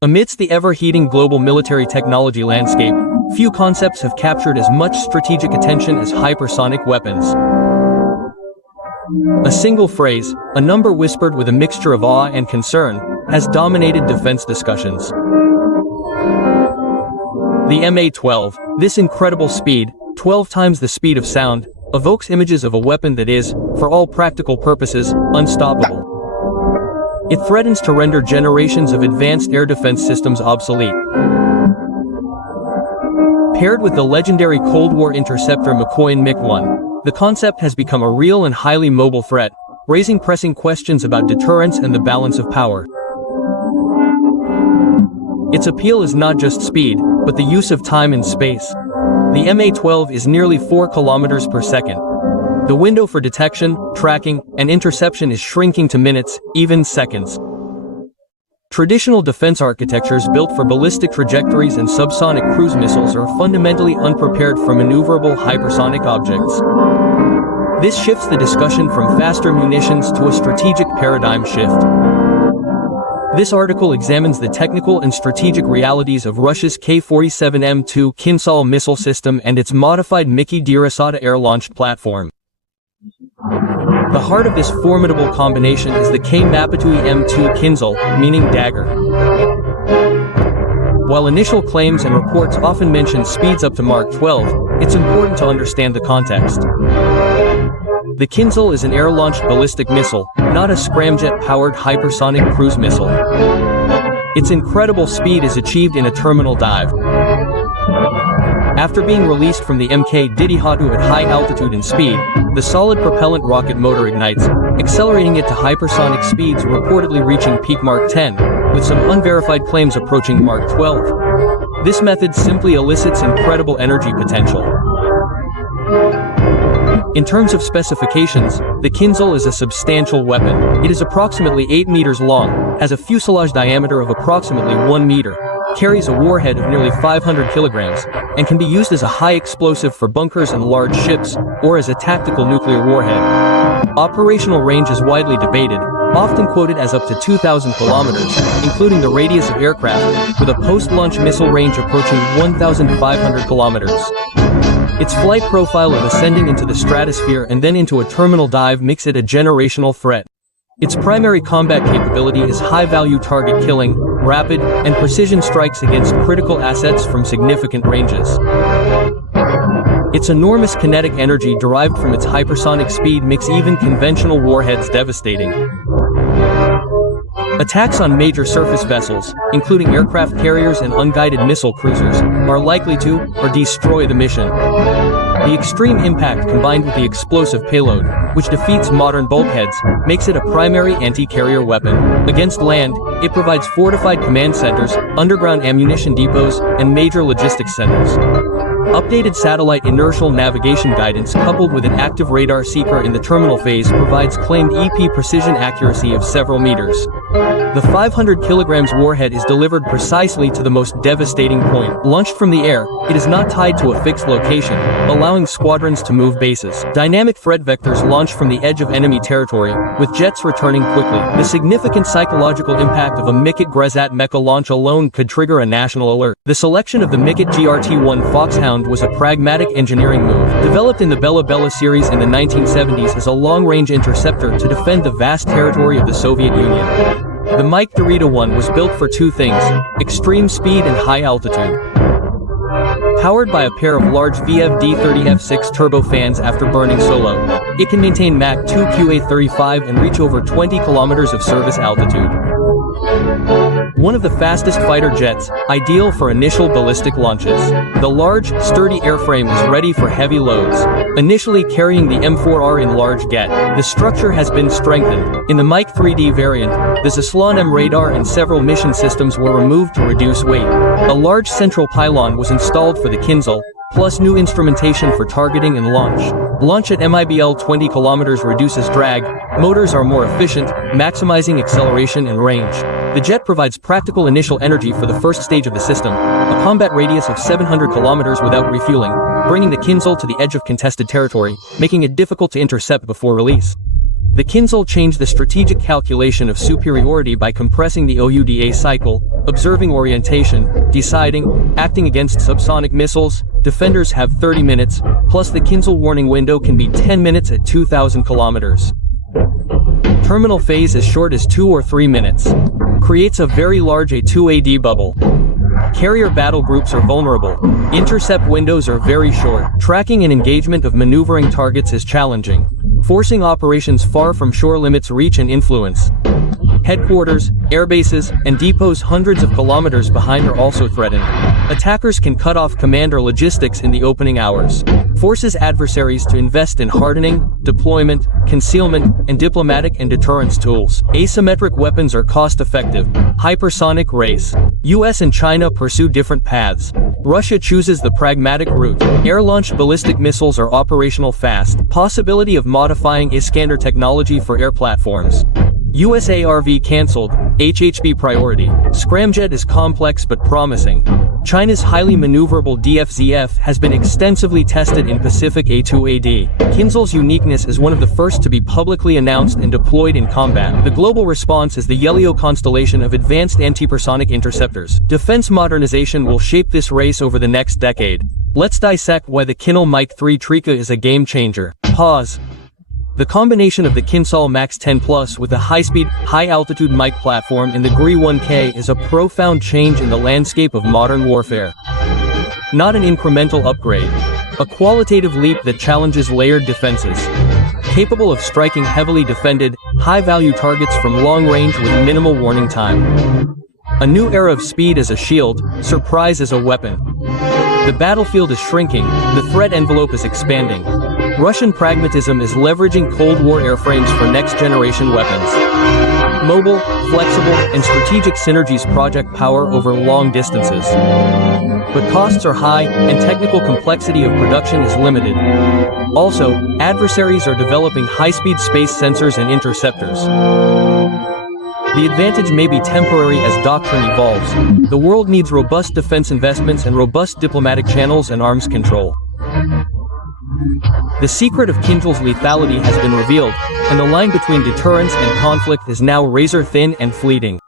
Amidst the ever-heating global military technology landscape, few concepts have captured as much strategic attention as hypersonic weapons. A single phrase, a number whispered with a mixture of awe and concern, has dominated defense discussions. The MA-12, this incredible speed, 12 times the speed of sound, evokes images of a weapon that is, for all practical purposes, unstoppable. It threatens to render generations of advanced air defense systems obsolete. Paired with the legendary Cold War interceptor McCoy MiG-1, the concept has become a real and highly mobile threat, raising pressing questions about deterrence and the balance of power. Its appeal is not just speed, but the use of time and space. The MA-12 is nearly 4 kilometers per second. The window for detection, tracking, and interception is shrinking to minutes, even seconds. Traditional defense architectures built for ballistic trajectories and subsonic cruise missiles are fundamentally unprepared for maneuverable hypersonic objects. This shifts the discussion from faster munitions to a strategic paradigm shift. This article examines the technical and strategic realities of Russia's K-47M2 Kinzhal missile system and its modified Mickey-Dirasada air-launched platform. The heart of this formidable combination is the K-Mapitui M2 Kinzel, meaning dagger. While initial claims and reports often mention speeds up to Mach 12, it's important to understand the context. The Kinzel is an air-launched ballistic missile, not a scramjet-powered hypersonic cruise missile. Its incredible speed is achieved in a terminal dive. After being released from the Mk Didihatu at high altitude and speed, the solid propellant rocket motor ignites, accelerating it to hypersonic speeds reportedly reaching peak Mach 10, with some unverified claims approaching Mach 12. This method simply elicits incredible energy potential. In terms of specifications, the Kinzel is a substantial weapon. It is approximately 8 meters long, has a fuselage diameter of approximately 1 meter, carries a warhead of nearly 500 kilograms, and can be used as a high explosive for bunkers and large ships, or as a tactical nuclear warhead. Operational range is widely debated, often quoted as up to 2,000 kilometers, including the radius of aircraft, with a post-launch missile range approaching 1,500 kilometers. Its flight profile of ascending into the stratosphere and then into a terminal dive makes it a generational threat. Its primary combat capability is high-value target killing, rapid, and precision strikes against critical assets from significant ranges. Its enormous kinetic energy derived from its hypersonic speed makes even conventional warheads devastating. Attacks on major surface vessels, including aircraft carriers and unguided missile cruisers, are likely to, or destroy the mission. The extreme impact combined with the explosive payload, which defeats modern bulkheads, makes it a primary anti-carrier weapon. Against land, it provides fortified command centers, underground ammunition depots, and major logistics centers. Updated satellite inertial navigation guidance coupled with an active radar seeker in the terminal phase provides claimed EP precision accuracy of several meters. The 500 kilograms warhead is delivered precisely to the most devastating point. Launched from the air, it is not tied to a fixed location, allowing squadrons to move bases. Dynamic threat vectors launch from the edge of enemy territory, with jets returning quickly. The significant psychological impact of a Mikit Grezat mecha launch alone could trigger a national alert. The selection of the Mikit GRT-1 Foxhound was a pragmatic engineering move. Developed in the Bella Bella series in the 1970s as a long-range interceptor to defend the vast territory of the Soviet Union. The MiG Dorita-1 was built for two things: extreme speed and high altitude. Powered by a pair of large VF D30F6 turbofans after burning solo, it can maintain Mach 2 QA35 and reach over 20 kilometers of service altitude. One of the fastest fighter jets, ideal for initial ballistic launches. The large, sturdy airframe is ready for heavy loads. Initially carrying the M4R in large get, the structure has been strengthened. In the MiG 3D variant, the Zaslon M radar and several mission systems were removed to reduce weight. A large central pylon was installed for the Kinzel, plus new instrumentation for targeting and launch. Launch at MIBL 20 km reduces drag, motors are more efficient, maximizing acceleration and range. The jet provides practical initial energy for the first stage of the system, a combat radius of 700 km without refueling, bringing the Kinzel to the edge of contested territory, making it difficult to intercept before release. The Kinzel changed the strategic calculation of superiority by compressing the OUDA cycle, observing orientation, deciding, acting against subsonic missiles. Defenders have 30 minutes, plus the Kinzel warning window can be 10 minutes at 2,000 kilometers. Terminal phase as short as 2 or 3 minutes. Creates a very large A2AD bubble. Carrier battle groups are vulnerable. Intercept windows are very short. Tracking and engagement of maneuvering targets is challenging. Forcing operations far from shore limits reach and influence. Headquarters, airbases, and depots hundreds of kilometers behind are also threatened. Attackers can cut off command or logistics in the opening hours. Forces adversaries to invest in hardening, deployment, concealment, and diplomatic and deterrence tools. Asymmetric weapons are cost-effective. Hypersonic race. US and China pursue different paths. Russia chooses the pragmatic route. Air-launched ballistic missiles are operational fast. Possibility of modifying Iskander technology for air platforms. USARV cancelled, HHB priority. Scramjet is complex but promising. China's highly maneuverable DFZF has been extensively tested in Pacific A2AD. Kinzel's uniqueness is one of the first to be publicly announced and deployed in combat. The global response is the Yelio constellation of advanced anti-hypersonic interceptors. Defense modernization will shape this race over the next decade. Let's dissect why the Kinzel Mike 3 Trika is a game changer. Pause. The combination of the Kinzhal Max 10 Plus with the high-speed, high-altitude MiG platform in the GRI-1K is a profound change in the landscape of modern warfare. Not an incremental upgrade. A qualitative leap that challenges layered defenses. Capable of striking heavily defended, high-value targets from long range with minimal warning time. A new era of speed as a shield, surprise as a weapon. The battlefield is shrinking, the threat envelope is expanding. Russian pragmatism is leveraging Cold War airframes for next-generation weapons. Mobile, flexible, and strategic synergies project power over long distances. But costs are high, and technical complexity of production is limited. Also, adversaries are developing high-speed space sensors and interceptors. The advantage may be temporary as doctrine evolves. The world needs robust defense investments and robust diplomatic channels and arms control. The secret of Kinzel's lethality has been revealed, and the line between deterrence and conflict is now razor-thin and fleeting.